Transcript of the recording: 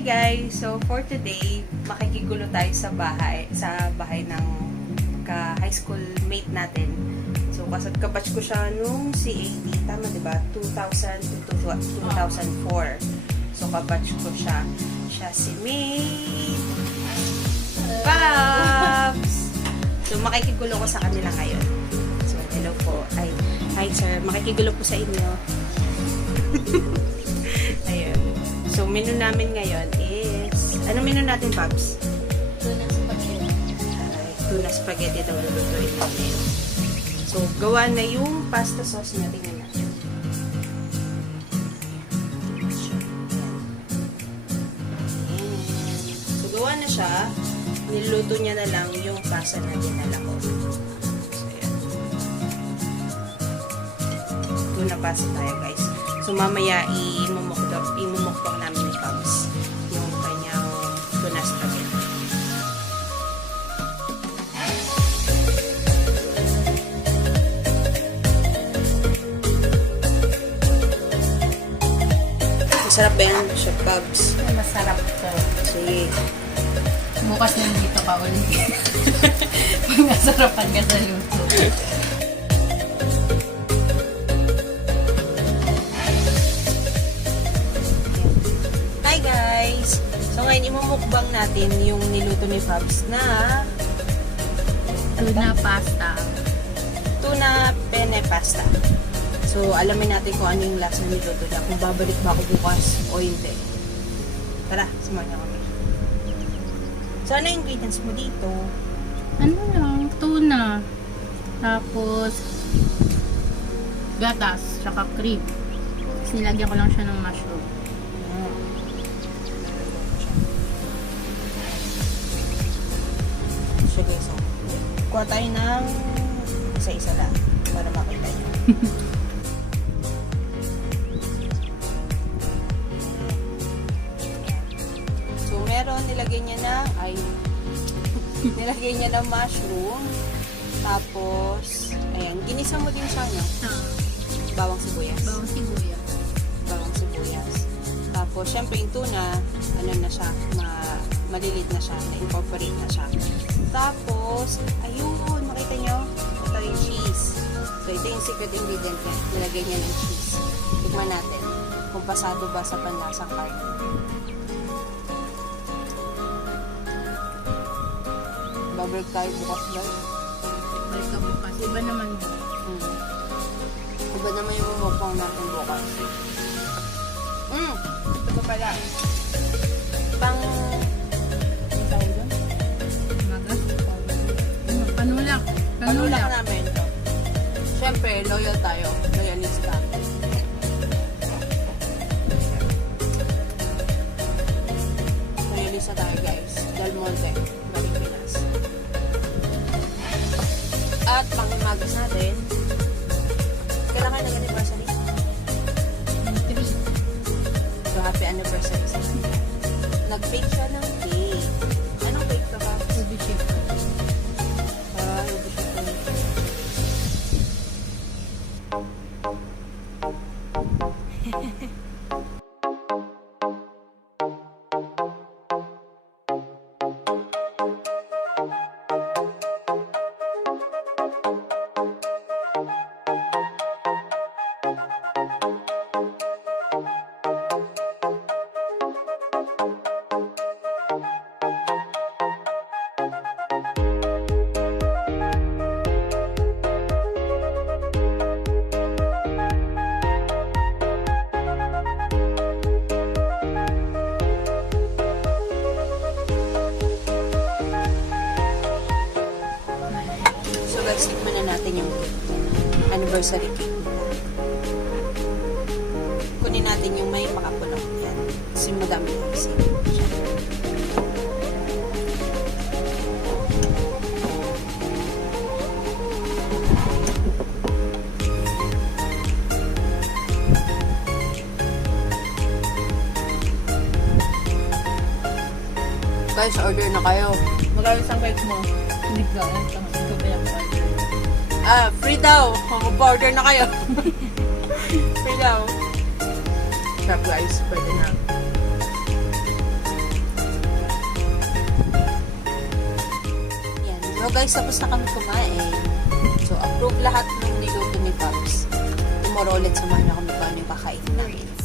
Hi guys! So for today, makikigulo tayo sa bahay ng ka-high school mate natin. So kabatch ko siya nung CAT, tama diba? 2000 to 2004. So kabatch ko siya. Siya si Mate Babs! So makikigulo ko sa kanila ngayon. So hello po. Ay, hi sir, makikigulo po sa inyo. Ayun. So, menu namin ngayon is... Anong menu natin, Babs? Tuna spaghetti. Tuna spaghetti daw lulutuin namin. So, gawa na yung pasta sauce natin. Tingnan natin. So, gawa na siya. Niluto niya na lang yung pasta na dinala ko. So, ayan. Tuna pasta tayo, guys. So, mamaya imumukbang namin ni Pabs yung kanyang tuna spaghetti. Masarap ba yan, Chef Pabs? Masarap to. Sige. Bukas nandito ka ulit. Pag nasarapan ka sa luto. Hi guys! So ngayon imumukbang natin yung niluto ni Pabs na Tuna pasta. tuna penne pasta. So alamin natin kung ano yung lasa na niluto niya. Kung babalik ba ako bukas o hindi. Tara, samahan niyo kami. So ano yung ingredients mo dito? Ano lang? Tuna. Tapos gatas. Tsaka cream. Tapos nilagyan ko lang siya ng mushroom. So guys, kuha tayo ng isa-isa lang para makita nyo. So meron, nilagay niya ng mushroom. Tapos, ayan, ginisa mo din siya, no? Bawang sibuyas. Bawang sibuyas. Bawang sibuyas. Tapos, syempre yung tuna, ano na siya, malilit na siya, na-incorporate na siya. Tapos, ayun, makita nyo, ito yung cheese. So, ito yung secret ingredient niya. Nilagay niya ng cheese. Tignan natin kung pasado ba sa panlasang karne. Babalik tayo bukas guys. Balik ka bukas. Iba naman yun. Iba naman yung mumukbang natin bukas. Ito pa pala. Pang... Ano tawag doon? Magas. Panulak. Panulak namin. Siyempre, loyal tayo. Loyalista. Loyalista tayo guys. Del Monte. Galing Pinas. At pang-imagas natin. Kailan kayo nag-anniversary? 3. So, happy anniversary sa kanya. Nag-bake siya ng cake. Anong cake ka ba? Ruby chip. Ruby chocolate. So guys, tikman na natin yung anniversary cake nila. Kunin natin yung may makapulong. Yan. Kasi madami lang kasi. Guys, order na kayo. Magkano isang cake mo? Hindi ka. Ito ba yung order? Free daw. Mag-order na kayo. Free daw. Sarap guys. Pwede na. guys, tapos na kami kumain. So, approve lahat ng niluto ni Pops. Tomorrow ulit samahan na kami kung ano yung kakainin namin.